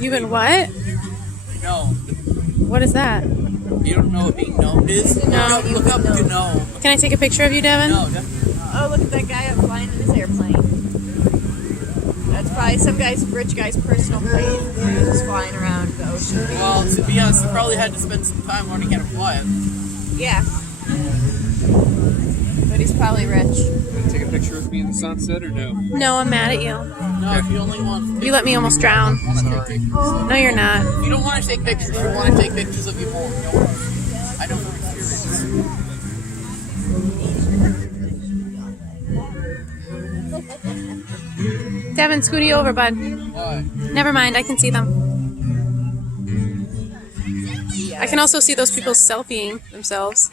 You've been what? No. What is that? You don't know what being gnomed is? No. Look up gnome. Can I take a picture of you, Devin? No, definitely not. Oh, look at that guy up flying in his airplane. That's probably some rich guy's personal plane. He's just flying around the ocean. Well, to be honest, you probably had to spend some time learning how to fly it. Yeah. But he's probably rich. Gonna take a picture with me in the sunset or no? No, I'm mad at you. No, if you only want... You let me almost drown. Sorry. No, you're not. If you don't want to take pictures, you want to take pictures of you more. I know from experience. Devin, scooty over, bud. Why? Never mind, I can see them. I can also see those people selfieing themselves.